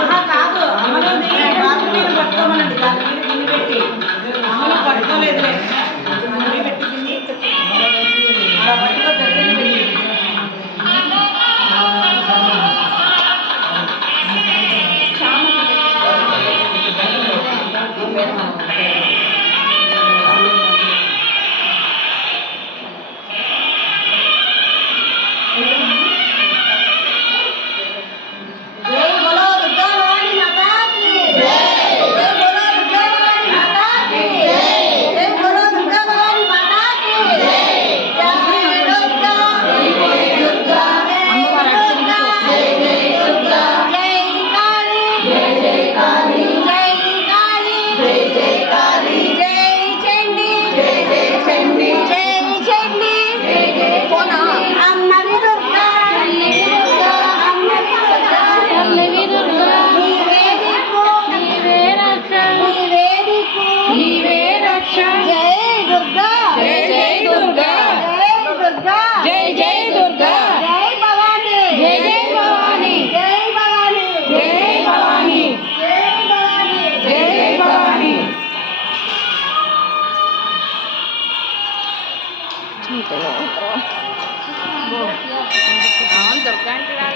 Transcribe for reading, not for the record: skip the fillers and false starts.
ఆహా కాదు అమ్మలోని బాత్రూమ్ మీద పట్టుకోమనండి దాని మీద గిన్నె పెట్టి అమ్మలో పట్టుకోలేదులే గిన్నె పెట్టి గిన్నె అలా పట్టుకో దగ్గర పెట్టి దుర్గా